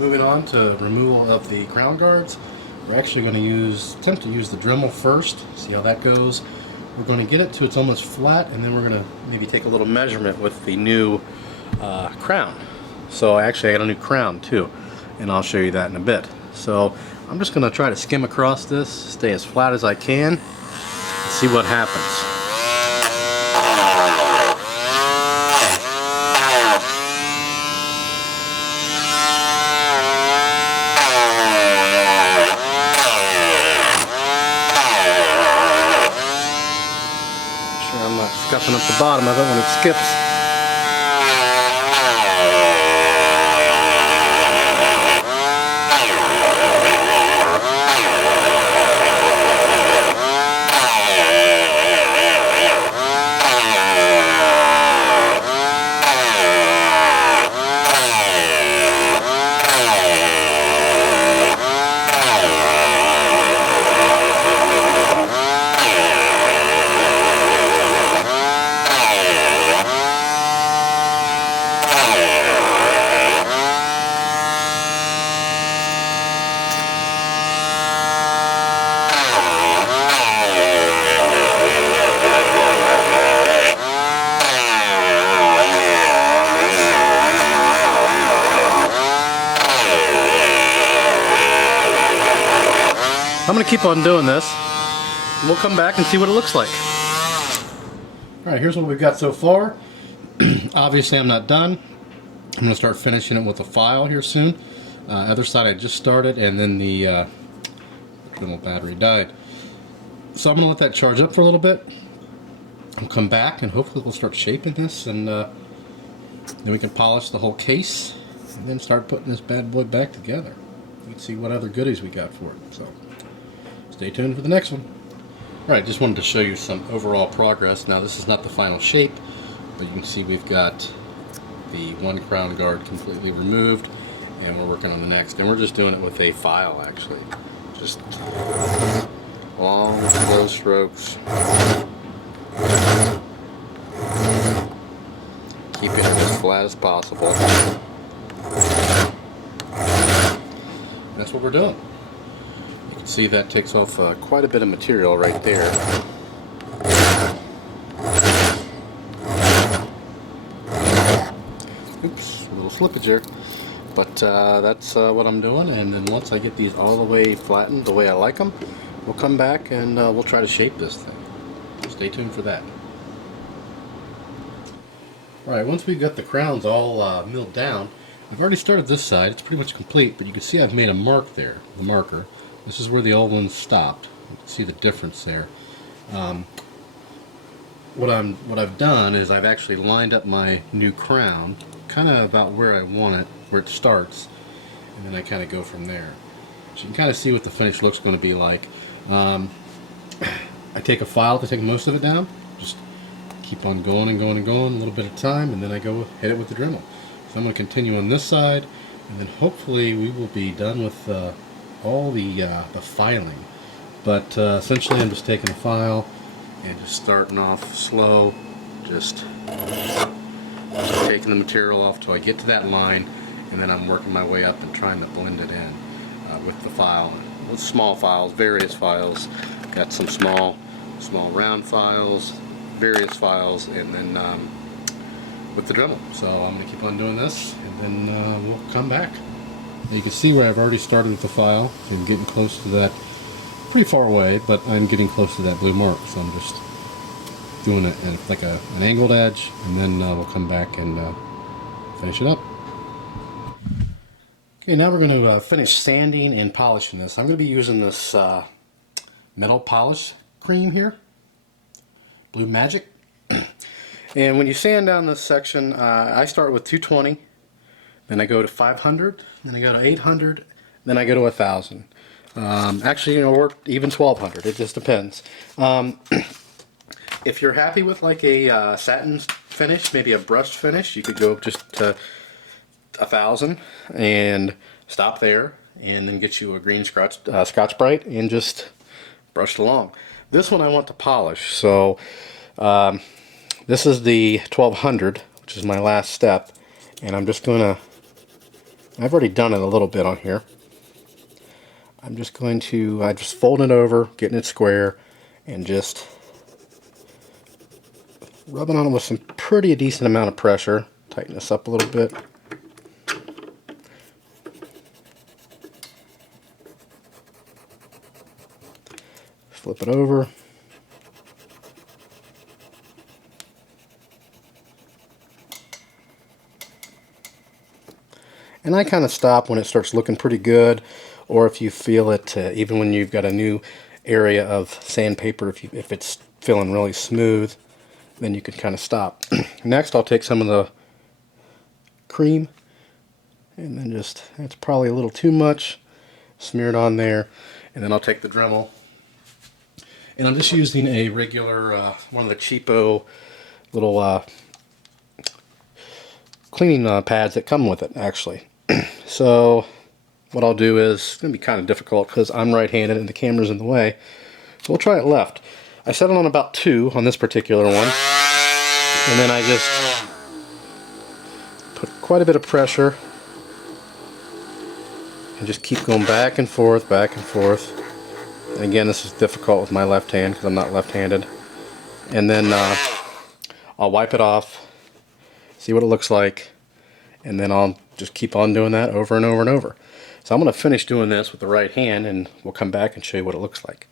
moving on to removal of the crown guards. We're actually going to attempt to use the Dremel first, see how that goes. We're going to get it to it's almost flat, and then we're going to maybe take a little measurement with the new crown. So actually I got a new crown too, and I'll show you that in a bit. So I'm just going to try to skim across this, stay as flat as I can, and see what happens. I'm not scuffing up the bottom of it when it skips. I'm going to keep on doing this, and we'll come back and see what it looks like. Alright, here's what we've got so far. Obviously I'm not done. I'm going to start finishing it with a file here soon. Other side I just started, and then the little battery died. So I'm going to let that charge up for a little bit. I'll come back and hopefully we'll start shaping this, and then we can polish the whole case and then start putting this bad boy back together. We can see what other goodies we got for it. So stay tuned for the next one. Alright, just wanted to show you some overall progress. Now this is not the final shape, but you can see we've got the one crown guard completely removed, and we're working on the next. And we're just doing it with a file, actually. Just long, slow strokes. Keeping it as flat as possible. That's what we're doing. You can see that takes off quite a bit of material right there. Oops, a little slippage there. But that's what I'm doing, and then once I get these all the way flattened the way I like them, we'll come back and we'll try to shape this thing. Stay tuned for that. Alright, once we've got the crowns all milled down, I've already started this side. It's pretty much complete, but you can see I've made a mark there, the marker. This is where the old one stopped. You can see the difference there. What I've done is I've actually lined up my new crown kind of about where I want it, where it starts, and then I kind of go from there. So you can kind of see what the finished look's going to be like. I take a file to take most of it down, just keep on going and going and going a little bit at a time, and then I go hit it with the Dremel. So I'm going to continue on this side, and then hopefully we will be done with all the filing. But essentially I'm just taking a file and just starting off slow, just taking the material off till I get to that line, and then I'm working my way up and trying to blend it in with the file, with small files, various files. Got some small round files, various files, and then with the Dremel. So I'm going to keep on doing this, and then we'll come back. Now you can see where I've already started with the file. I'm getting close to that, pretty far away, but I'm getting close to that blue mark. So I'm just doing it at like an angled edge, and then we'll come back and finish it up. Okay, now we're going to finish sanding and polishing this. I'm going to be using this metal polish cream here, Blue Magic. And when you sand down this section, I start with 220, then I go to 500, then I go to 800, then I go to 1000. Actually, you know, or even 1200. It just depends. If you're happy with like a satin finish, maybe a brushed finish, you could go just to 1000 and stop there, and then get you a green Scotch-Brite and just brush it along. This one I want to polish, so this is the 1200, which is my last step, and I'm just going to I've already done it a little bit on here. I'm just going to, I just fold it over, getting it square, and just rubbing on it with some pretty decent amount of pressure. Tighten this up a little bit. Flip it over. And I kind of stop when it starts looking pretty good, or if you feel it, even when you've got a new area of sandpaper, if it's feeling really smooth, then you can kind of stop. Next, I'll take some of the cream, and then just, it's probably a little too much, smear it on there, and then I'll take the Dremel. And I'm just using a regular, one of the cheapo little cleaning pads that come with it, actually. So what I'll do is, it's going to be kind of difficult because I'm right-handed and the camera's in the way. So we'll try it left. I set it on about 2 on this particular one. And then I just put quite a bit of pressure. And just keep going back and forth, back and forth. And again, this is difficult with my left hand because I'm not left-handed. And then I'll wipe it off, see what it looks like, and then I'll just keep on doing that over and over and over. So I'm going to finish doing this with the right hand, and we'll come back and show you what it looks like.